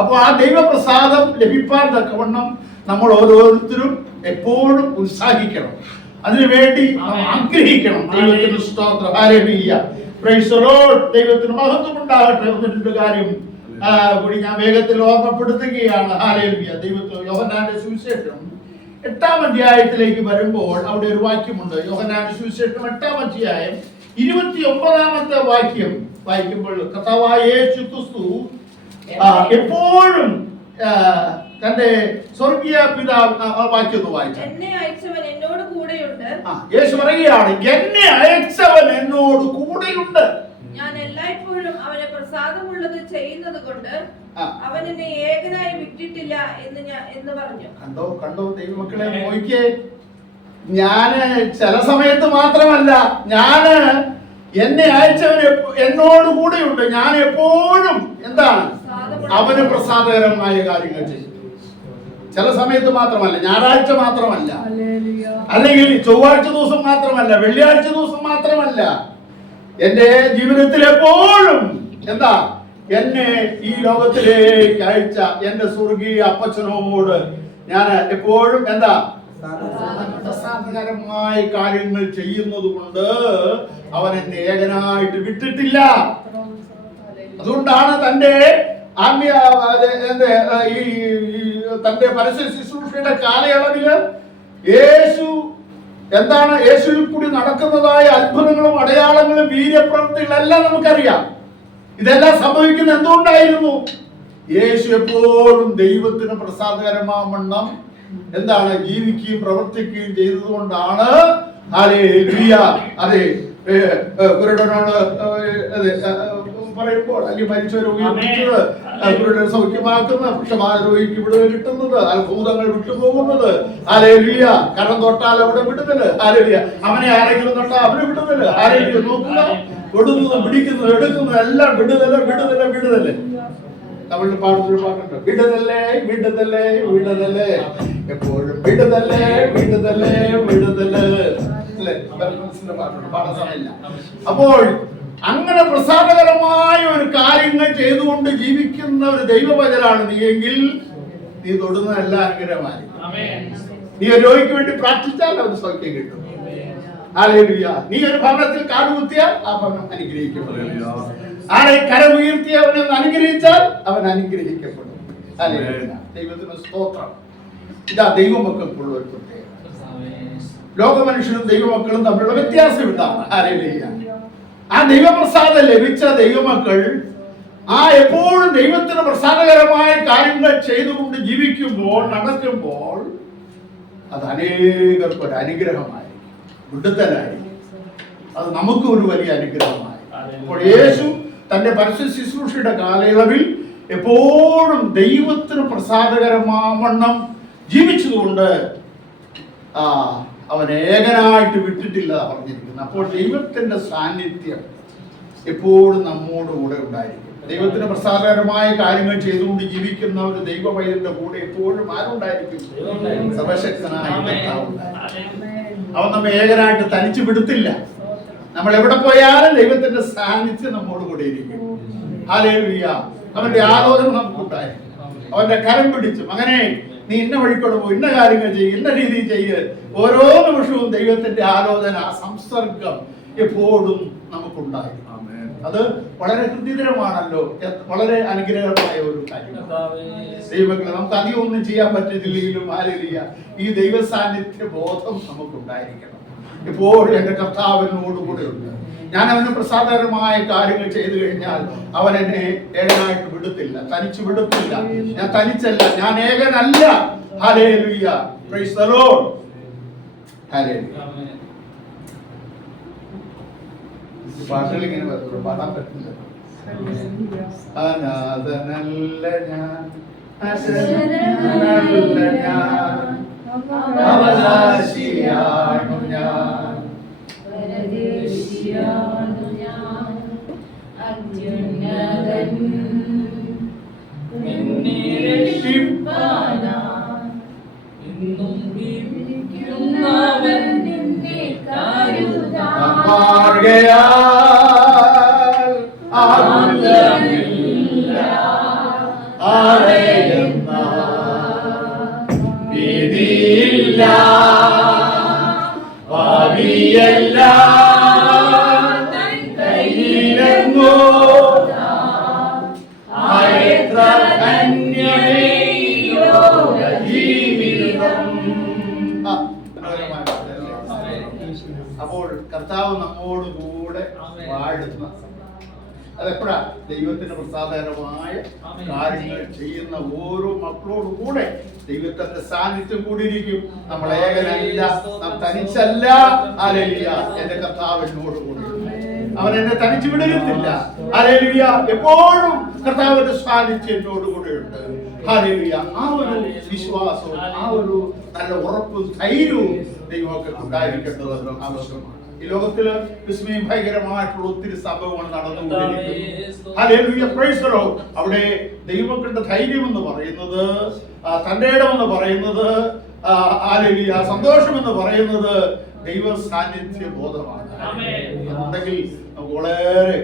അപ്പോൾ ആ ദൈവപ്രസാദം ലഭിപ്പാൻ തക്കവണ്ണം നമ്മൾ ഓരോരുത്തരും എപ്പോഴും ഉത്സാഹിക്കണം. അതിനുവേണ്ടി ആഗ്രഹിക്കണം. ദൈവത്തിന് സ്തോത്രം. ദൈവത്തിന് മഹത്വം ഉണ്ടാകട്ടെ കാര്യം കൂടി ഞാൻ വേഗത്തിൽ ഓർമ്മപ്പെടുത്തുകയാണ്. ഹാലേലുയ ദൈവത്തിൽ യോഹന്നാന്റെ സുവിശേഷം എട്ടാം അധ്യായത്തിലേക്ക് വരുമ്പോൾ അവിടെ ഒരു വാക്യമുണ്ട്. യോഹനാന്റെ സുവിശേഷം എട്ടാം അധ്യായം ഇരുപത്തി ഒമ്പതാമത്തെ വാക്യം വായിക്കുമ്പോൾ കഥവായേ യേശു ക്രിസ്തു ആ, എപ്പോഴും തന്റെ സ്വർഗീയ പിതാവ് ആ, ആ വാക്യം ഒന്ന് വായിച്ചു. എന്നെ അയച്ചവൻ എന്നോട് കൂടെയുണ്ട്. യേശു പറയുകയാണ് എന്നെ അയച്ചവൻ എന്നോട് കൂടെയുണ്ട്. ഞാൻ എല്ലായ്പ്പോഴും അവനെ പ്രസാദമുള്ളത് ചെയ്യുന്നത് കൊണ്ട് അവൻ എന്നെ ഏകനായി വിട്ടിട്ടില്ല എന്ന് ഞാൻ എന്ന് പറഞ്ഞു. കണ്ടോ കണ്ടോ ദൈവമക്കളെ നോക്കിയേ. ഞാൻ ചില സമയത്ത് മാത്രമല്ല ഞാൻ എന്നെ അയച്ചവൻ എന്നോട് കൂടെയുണ്ട്. ഞാൻ എപ്പോഴും എന്താണ് അവന് പ്രസാദകരമായ കാര്യങ്ങൾ ചെയ്യും. ചില സമയത്ത് മാത്രമല്ല ഞായറാഴ്ച മാത്രമല്ല. അല്ലെങ്കിൽ ചൊവ്വാഴ്ച ദിവസം മാത്രമല്ല വെള്ളിയാഴ്ച ദിവസം മാത്രമല്ല. എന്റെ ജീവിതത്തിൽ എപ്പോഴും എന്താ? എന്നെ ഈ ലോകത്തിലേക്ക് അയച്ച എന്റെ സ്വർഗീയ അപ്പച്ചനോട് ഞാൻ എപ്പോഴും എന്താ? പ്രസാദകരമായ കാര്യങ്ങൾ ചെയ്യുന്നത് കൊണ്ട് അവൻ എന്നെ ഏകനായിട്ട് വിട്ടിട്ടില്ല അതുകൊണ്ടാണ് തന്റെ ആത്മീയ അത് ഈ തന്റെ പരസ്യ ശുശ്രൂഷയുടെ കാലയളവിൽ യേശു എന്താണ് യേശുവിൽ കൂടി നടക്കുന്നതായ അത്ഭുതങ്ങളും അടയാളങ്ങളും വീര്യപ്രവൃത്തികളെല്ലാം നമുക്കറിയാം. ഇതെല്ലാം സംഭവിക്കുന്നത് എന്തുകൊണ്ടായിരുന്നു? യേശു എപ്പോഴും ദൈവത്തിന് പ്രസാദകരമാവണ്ണം എന്താണ്? ജീവിക്കുകയും പ്രവർത്തിക്കുകയും ചെയ്തതുകൊണ്ടാണ്. അതെ ഏ, കുരുടനോട് അതെ, പറയുമ്പോൾ അല്ലെങ്കിൽ മരിച്ചവരെ ഉയർപ്പിച്ചത് അവരുടെ സൗഖ്യമാക്കുന്ന പക്ഷമായ രോഗിക്ക് ഇവിടെ കിട്ടുന്നത് അത്ഭുതങ്ങൾ വിട്ടുപോകുന്നത്. ആലേലിയ കരം തൊട്ടാൽ അവിടെ വിടുന്നില്ല ആലേലിയ അവനെ ആരെങ്കിലും തൊട്ടാൽ അവന് വിടുന്നില്ല ആലേലിയ നോക്കുക കൊടുക്കുന്നത് പിടിക്കുന്നത് എടുക്കുന്നത് എല്ലാം വിടുതൽ വിടുതൽ വിടുതൽ. തമിഴ് പാടുന്നൊരു പാട്ടുണ്ട് വിടുതല്ലേ വിടുതല്ലേ വിടുതല്ലേ എപ്പോഴും വിടുതല്ലേ വിടുതല്ലേ വിടുതൽ. അല്ലേ? പാടാൻ സമയമില്ല അപ്പോൾ അങ്ങനെ പ്രസാദകരമായ ഒരു കാര്യങ്ങൾ ചെയ്തുകൊണ്ട് ജീവിക്കുന്ന ഒരു ദൈവവചനാണ് നീ എങ്കിൽ നീ തൊടുന്നതെല്ലാം അനുഗ്രഹമായി നീ ഒരു രോഗിക്ക് വേണ്ടി പ്രാർത്ഥിച്ചാൽ അവന് സൗഖ്യം കിട്ടും. നീ ഒരു ഭവനത്തിൽ കാടുകുത്തിയാൽ ആ ഭവനം അനുഗ്രഹിക്കപ്പെടും. ആരെ കരമുയർത്തി അവനെ അവൻ അനുഗ്രഹിച്ചാൽ അവൻ അനുഗ്രഹിക്കപ്പെടും. ദൈവത്തിന് സ്തോത്രം. ഇതാ ദൈവമക്കൾക്കുള്ള ഒരു പ്രത്യേകത. ലോകമനുഷ്യനും ദൈവമക്കളും തമ്മിലുള്ള വ്യത്യാസം ഇതാണ്. ഹല്ലേലൂയ. ആ ദൈവപ്രസാദം ലഭിച്ച ദൈവമക്കൾ ആ എപ്പോഴും ദൈവത്തിന് പ്രസാദകരമായ കാര്യങ്ങൾ ചെയ്തുകൊണ്ട് ജീവിക്കുമ്പോൾ നടക്കുമ്പോൾ അത് അനേകർക്ക് ഒരു അനുഗ്രഹമായി വിടുതലായി അത് നമുക്ക് ഒരു വലിയ അനുഗ്രഹമായി അപ്പോൾ യേശു തന്റെ പരസ്യ ശുശ്രൂഷയുടെ കാലയളവിൽ എപ്പോഴും ദൈവത്തിന് പ്രസാദകരമാവണ്ണം ജീവിച്ചതുകൊണ്ട് ആ അവൻ ഏകനായിട്ട് വിട്ടിട്ടില്ല പറഞ്ഞിരിക്കുന്നത് അപ്പോൾ ദൈവത്തിന്റെ സാന്നിധ്യം എപ്പോഴും നമ്മോട് കൂടെ ഉണ്ടായിരിക്കും. ദൈവത്തിന് പ്രസാദകരമായ കാര്യങ്ങൾ ചെയ്തുകൊണ്ട് ജീവിക്കുന്ന ഒരു ദൈവ വൈദ്യന്റെ കൂടെ എപ്പോഴും ആരുണ്ടായിരിക്കും? സർവശക്തനായ ഉണ്ടായിരിക്കും. അവൻ നമ്മെ ഏകനായിട്ട് തനിച്ചു വിടുത്തില്ല നമ്മൾ എവിടെ പോയാലും ദൈവത്തിന്റെ സാന്നിധ്യം നമ്മോട് കൂടെ ഇരിക്കും. ഹാലേലുയ്യ അവന്റെ ആലോചന നമുക്കുണ്ടായിരിക്കും. അവന്റെ കരം പിടിച്ചു. മകനെ നീ ഇന്ന വഴിക്കൂടെ പോകും ഇന്ന കാര്യങ്ങൾ ചെയ്യ് ഇന്ന രീതിയിൽ ചെയ്യ്. ഓരോ നിമിഷവും ദൈവത്തിന്റെ ആലോചന സംസർഗം എപ്പോഴും നമുക്കുണ്ടായി അത് വളരെ ഹൃദ്യതരമാണല്ലോ വളരെ അനുഗ്രഹമായ ഒരു കാര്യം. ദൈവങ്ങളെ നമുക്ക് അധികം ഒന്നും ചെയ്യാൻ പറ്റത്തില്ലെങ്കിലും ആലിയ ഈ ദൈവ സാന്നിധ്യ ബോധം നമുക്കുണ്ടായിരിക്കണം. എപ്പോഴും എന്റെ കർത്താവിനോടുകൂടെ ഉണ്ട്. ഞാൻ അവന് പ്രസാദകരമായ കാര്യങ്ങൾ ചെയ്തു കഴിഞ്ഞാൽ അവൻ എന്നെ ഏകനായിട്ട് വിടത്തില്ല തനിച്ച് വിടത്തില്ല. ഞാൻ തനിച്ചല്ല ഞാൻ ഏകനല്ല. ഹല്ലേലൂയ പ്രൈസ് അനാഥനല്ല ഞാൻ. അശരണനല്ല ഞാൻ. ഞാൻ. അത്യുന്നതൻ നിന്നെ രക്ഷിപ്പാനായി എന്നും ജീവിക്കുന്നവൻ നിന്നെ കരുതാൻ മാർഗയാൽ ആകുലമില്ല അറിയുന്ന വിധിയില്ല ഭാവിയല്ല. വാഴുന്ന അതെപ്പോഴാ ദൈവത്തിന്റെ പ്രസാദകരമായ കാര്യങ്ങൾ ചെയ്യുന്ന ഓരോ മക്കളോടും കൂടെ ദൈവത്തിന്റെ സാന്നിധ്യം കൂടിയിരിക്കും. നമ്മൾ ഏകനല്ല നാം തനിച്ചല്ല. അലലിയ എന്റെ കർത്താവ് എന്നോട് കൂടെ. അവൻ എന്നെ തനിച്ചു വിടരുന്നില്ല അലലിയ എപ്പോഴും കർത്താവിന്റെ സാന്നിധ്യം എന്നോട് ഉണ്ട്. ഹാലേലിയ ആ ഒരു വിശ്വാസവും ആ ഒരു നല്ല ഉറപ്പും ധൈര്യവും ദൈവമൊക്കെ ഉണ്ടായിരിക്കേണ്ടത് ആവശ്യമാണ്. ഈ ലോകത്തിൽ വിസ്മയം ഭയങ്കരമായിട്ടുള്ള ഒത്തിരി സംഭവങ്ങൾ നടന്നുകൊണ്ടിരിക്കുന്നു. അവിടെ ദൈവം കണ്ട ധൈര്യം എന്ന് പറയുന്നത് തന്റെ ഇടമെന്ന് പറയുന്നത് സന്തോഷം എന്ന് പറയുന്നത് ദൈവ സാന്നിധ്യ ബോധമാണ് നമുക്ക് വളരെ